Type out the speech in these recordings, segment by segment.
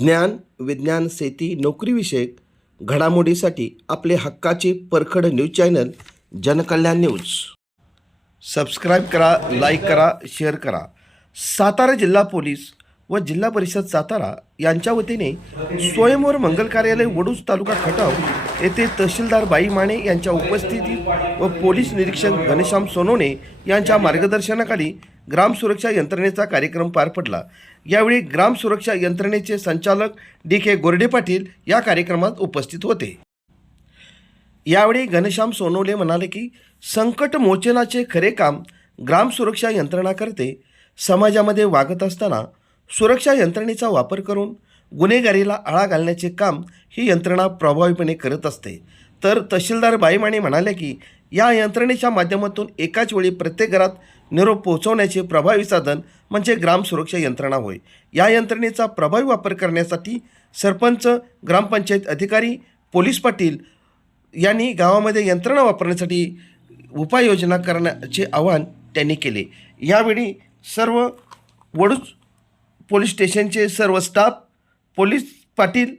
ज्ञान विज्ञान शेती नोकरीविषयक घडामोडीसाठी आपले हक्काचे परखड news channel Jankalyan news. Subscribe करा लाईक करा शेअर करा. सातारा जिल्हा पोलीस व जिल्हा परिषद सातारा यांच्या वतीने स्वयंवर मंगल कार्यालय वडूज तालुका खटाव येथे तहसीलदार बाई माने यांच्या उपस्थितीत व पोलीस निरीक्षक घनश्याम सोनोने यांच्या मार्गदर्शनाखाली ग्राम सुरक्षा यंत्रणेचा कार्यक्रम पार पडला. यावेळी ग्राम सुरक्षा यंत्रणेचे संचालक डी के गोरडे पाटील या कार्यक्रमात उपस्थित होते. यावेळी घनश्याम सोनवले म्हणाले की संकट मोचनाचे खरे काम ग्राम सुरक्षा यंत्रणा करते. समाजामध्ये वागत असताना सुरक्षा यंत्रणेचा वापर करून गुन्हेगारीला आळा घालण्याचे काम ही यंत्रणा प्रभावीपणे करत असते. तर तहसीलदार बाईमाने म्हणाले की या यंत्रणेच्या माध्यमातून एकाच वेळी प्रत्येक घरात निरोप पोहोचवण्याचे प्रभावी साधन म्हणजे ग्राम सुरक्षा यंत्रणा होय. या यंत्रणेचा प्रभावी वापर करण्यासाठी सरपंच ग्रामपंचायत अधिकारी पोलीस पाटील यांनी गावामध्ये यंत्रणा वापरण्यासाठी उपाययोजना करण्याचे आवाहन त्यांनी केले. यावेळी सर्व वडूज पोलीस स्टेशनचे सर्व स्टाफ पोलीस पाटील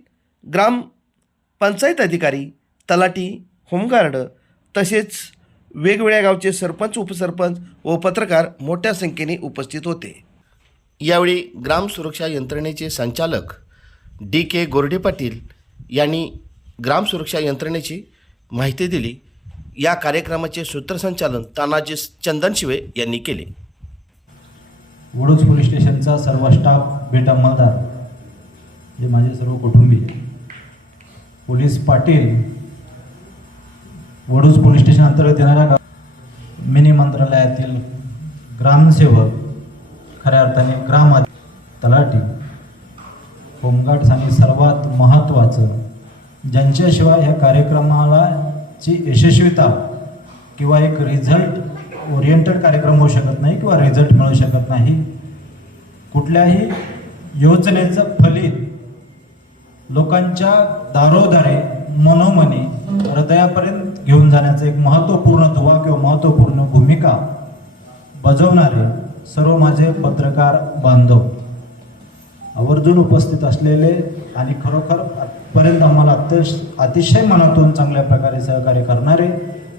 ग्राम पंचायत अधिकारी तलाटी होमगार्ड तसेच वेगवेगळ्या गावचे सरपंच उपसरपंच व पत्रकार मोठ्या संख्येने उपस्थित होते. यावेळी ग्राम सुरक्षा यंत्रणेचे संचालक डी के गोरडे पाटील यांनी ग्राम सुरक्षा यंत्रणेची माहिती दिली. या कार्यक्रमाचे सूत्रसंचालन तानाजी चंदनशिवे यांनी केले. वडोज पोलीस स्टेशनचा सर्व स्टाफ बेट अंमलदार हे माझे सर्व कुटुंबीय पोलीस पाटील वडूज पोलीस स्टेशन अंतर्गत येणाऱ्या गाव मिनी मंत्रालयातील ग्रामसेवक खऱ्या अर्थाने ग्राम तलाठी होमगार्ड्स आणि सर्वात महत्त्वाचं ज्यांच्याशिवाय ह्या कार्यक्रमाला ची यशस्वीता किंवा एक रिझल्ट ओरिएंटेड कार्यक्रम होऊ शकत नाही किंवा रिझल्ट मिळू शकत नाही कुठल्याही योजनेचं फलित लोकांच्या दारोदारे मनोमनी हृदयापर्यंत घेऊन जाण्याचं एक महत्त्वपूर्ण दुवा किंवा महत्त्वपूर्ण भूमिका बजावणारे सर्व माझे पत्रकार बांधव आवर्जून उपस्थित असलेले आणि खरोखर पर्यंत आम्हाला अत्यश अतिशय मनातून चांगल्या प्रकारे सहकार्य करणारे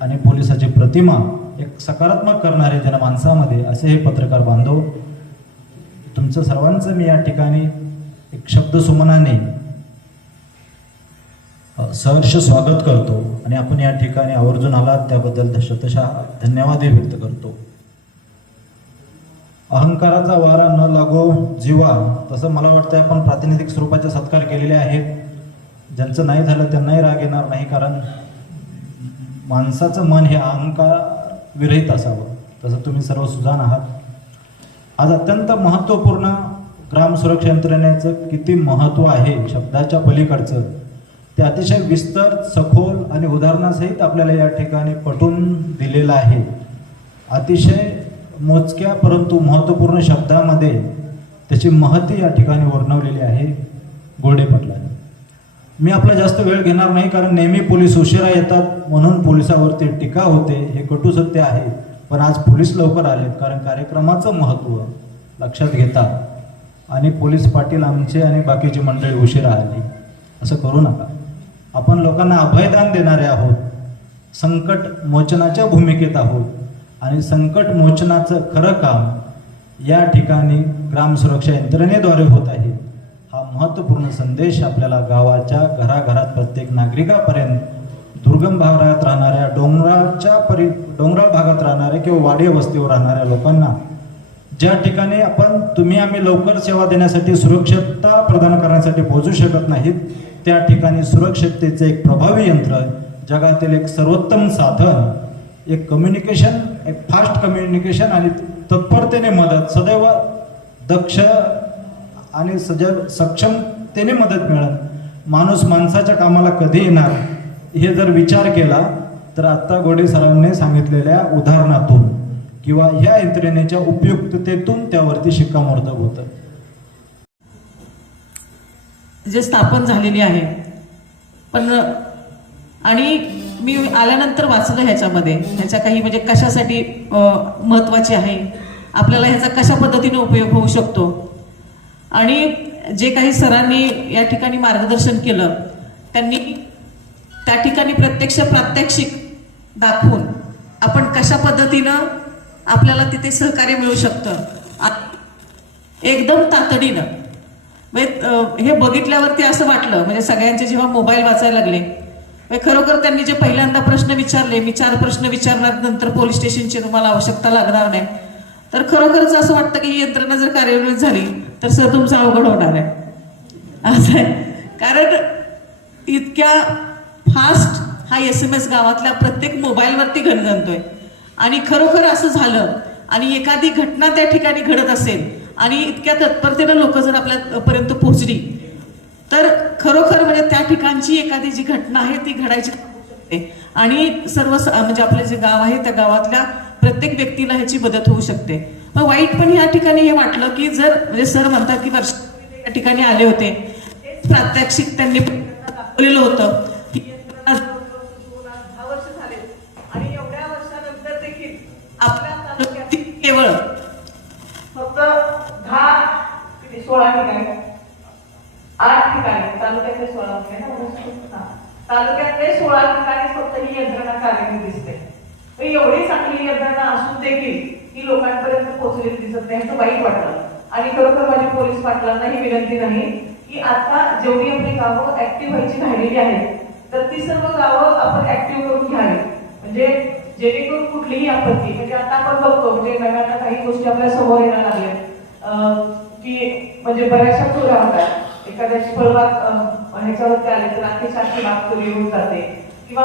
आणि पोलिसाची प्रतिमा एक सकारात्मक करणारे जनमानसामध्ये असे हे पत्रकार बांधव तुमचं सर्वांचं मी या ठिकाणी एक शब्द सुमनाने सहर्ष स्वागत करतो आणि आपण या ठिकाणी आवर्जून आलात. त्याबद्दल शतशः धन्यवादही व्यक्त करतो. अहंकाराचा वारा न लागो जीवा तसं मला वाटतं आपण प्रातिनिधिक स्वरूपाचे सत्कार केलेले आहेत. ज्यांचं नाही झालं त्यांनाही राग येणार नाही कारण माणसाचं मन हे अहंकार विरहित असावं तसं तुम्ही सर्व सुजान आहात. आज अत्यंत महत्त्वपूर्ण ग्राम सुरक्षा यंत्रणेचं किती महत्त्व आहे शब्दाच्या पलीकडचं ते अतिशय विस्तर सखोल आणि उदाहरणासहित आपल्याला या ठिकाणी पटून दिलेलं आहे. अतिशय मोजक्या परंतु महत्त्वपूर्ण शब्दामध्ये त्याची महती या ठिकाणी वर्णवलेली आहे. गोरडे मी आपला जास्त वेळ घेणार नाही कारण नेहमी पोलीस उशिरा येतात म्हणून पोलिसावरती टीका होते. हे कटू सत्य आहे पण आज पोलीस लवकर आलेत कारण कार्यक्रमाचं महत्त्व लक्षात घेतात आणि पोलीस पाटील आमचे आणि बाकीची मंडळी उशिरा आली. असं करू नका. आपण लोकांना अभयदान देणारे आहोत. संकट मोचनाच्या भूमिकेत आहोत. आणि संकट मोचनाचं खरं काम या ठिकाणी ग्राम सुरक्षा यंत्रणेद्वारे होत आहे. हा महत्त्वपूर्ण संदेश आपल्याला गावाच्या घराघरात प्रत्येक नागरिकापर्यंत दुर्गम भागात राहणाऱ्या डोंगराच्या परि डोंगराळ भागात राहणाऱ्या किंवा वाडी वस्तीवर राहणाऱ्या लोकांना ज्या ठिकाणी आपण तुम्ही आम्ही लवकर सेवा देण्यासाठी सुरक्षितता प्रदान करण्यासाठी पोहोचू शकत नाहीत त्या ठिकाणी सुरक्षिततेचे एक प्रभावी यंत्र जगातील एक सर्वोत्तम साधन एक कम्युनिकेशन एक फास्ट कम्युनिकेशन आणि तत्परतेने मदत सदैव दक्ष आणि सजग सक्षमतेने मदत मिळत माणूस माणसाच्या कामाला कधी येणार हे जर विचार केला तर आत्ता गोडे सरांनी सांगितलेल्या उदाहरणातून किंवा ह्या यंत्रणेच्या उपयुक्ततेतून त्यावरती शिक्कामोर्तब होतं. जे स्थापन झालेली आहे. पण आणि मी आल्यानंतर वाचलं ह्याच्यामध्ये. ह्याच्या काही म्हणजे कशासाठी महत्त्वाचे आहे? आपल्याला ह्याचा कशा पद्धतीने उपयोग होऊ शकतो? आणि जे काही सरांनी या ठिकाणी मार्गदर्शन केलं त्यांनी त्या ठिकाणी प्रत्यक्ष प्रात्यक्षिक दाखवून आपण कशा पद्धतीनं आपल्याला तिथे सहकार्य मिळू शकतं. एकदम तातडीनं. म्हणजे हे बघितल्यावरती असं वाटलं म्हणजे सगळ्यांचे जेव्हा मोबाईल वाचायला लागले म्हणजे खरोखर त्यांनी जे पहिल्यांदा प्रश्न विचारले मी चार प्रश्न विचारणार नंतर पोलीस स्टेशनची तुम्हाला आवश्यकता लागणार नाही तर खरोखरच असं वाटतं की ही यंत्रणा जर कार्यान्वित झाली तर सर तुमचं अवघड होणार आहे. असं आहे. कारण इतक्या फास्ट हा एस एम एस गावातल्या प्रत्येक मोबाईलवरती घणघणतोय आणि खरोखर असं झालं आणि एखादी घटना त्या ठिकाणी घडत असेल आणि इतक्या तत्परतेनं लोक जर आपल्यापर्यंत पोहोचली तर खरोखर म्हणजे त्या ठिकाणची एखादी जी घटना आहे ती घडायची आणि सर्व स- म्हणजे आपले जे गाव आहे त्या गावातल्या प्रत्येक व्यक्तीला ह्याची मदत होऊ शकते. पण वाईट पण या ठिकाणी हे वाटलं की जर म्हणजे सर म्हणतात की वर्ष या ठिकाणी आले होते प्रात्यक्षिक त्यांनी दाखवलेलं होतं की यंत्रणा जवळजवळ दहा वर्ष झाले आणि एवढ्या वर्षानंतर देखील आपल्या तालुक्यातील केवळ फक्त दहा किती सोळा ठिकाणी आठ ठिकाणी तालुक्यातले सोळा ठिकाणी तालुक्यातले सोळा ठिकाणी फक्त ही यंत्रणा कार्यान्वित दिसते. एवढी चांगली यंत्रणा असून देखील ही लोकांपर्यंत पोहोचलेली दिसत नाही असं वाईट वाटलं. आणि खरोखर माझी पोलीस पाटलांना ही विनंती नाही की आता जेवढी आपली गावं ऍक्टिव्ह व्हायची राहिलेली आहेत तर ती सर्व गावं आपण ऍक्टिव्ह करून घ्यावी म्हणजे जेणेकरून कुठलीही आपत्ती म्हणजे आता आपण बघतो म्हणजे नव्यानं काही गोष्टी आपल्यासमोर येणार लागल्या. अं, की म्हणजे बऱ्याचशा चोऱ्या होतात. एखाद्याची फळबाग ह्याच्यावरती आले तर आणखी बाग चोरी होऊन जाते. किंवा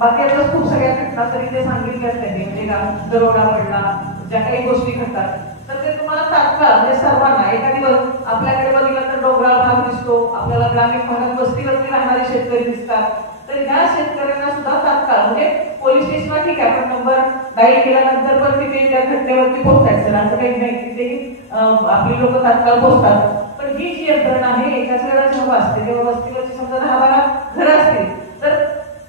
बाकी आता खूप सगळ्या घटना तरी ते सांगितल्याच त्यांनी. म्हणजे दरोडा पडला ज्या काही गोष्टी घडतात. तर ते तुम्हाला तात्काळ म्हणजे सर्वांना एखादी व- आपल्याकडे बघितलं तर डोंगराळ भाग दिसतो आपल्याला ग्रामीण भागात वस्तीवरती राहणारे शेतकरी दिसतात. तर ह्या शेतकऱ्यांना सुद्धा तात्काळ म्हणजे पोलीस स्टेशनला ठीक आहे पण नंबर डाईल केल्यानंतर पण तिथे त्या घटनेवरती पोहोचायचं. असं काही नाही तिथे आपली लोक तात्काळ पोहोचतात. पण ही जी यंत्रणा आहे एकाच वेळेला जेव्हा असते तेव्हा वस्तीवरची समजा दहा बारा घरं असतील तर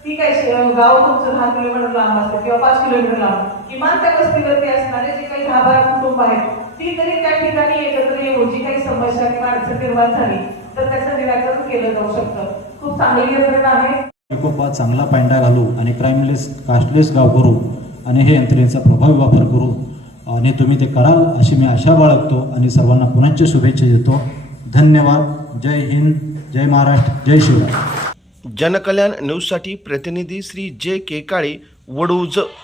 ती काय गाव तुमचं दहा किलोमीटर लांब असतं किंवा पाच किलोमीटर लांब. किमान त्या वस्तीवरती असणारे जे काही दहा बारा कुटुंब आहेत ती तरी त्या ठिकाणी एकत्र येऊन जी काही समस्या किंवा अडचण निर्माण झाली तर त्याचं निराकरण केलं जाऊ शकतं. खूप चांगली यंत्रणा आहे. एकोपा चांगला पायंडा घालू आणि क्राईमलेस कास्टलेस गाव करू आणि हे यंत्रणेचा प्रभावी वापर करू. आणि तुम्ही ते कराल अशी मी आशा बाळगतो आणि सर्वांना पुनश्च शुभेच्छा देतो. धन्यवाद. जय हिंद. जय महाराष्ट्र. जय शिवराय. जनकल्याण न्यूजसाठी प्रतिनिधी श्री जे के काळे वडूज.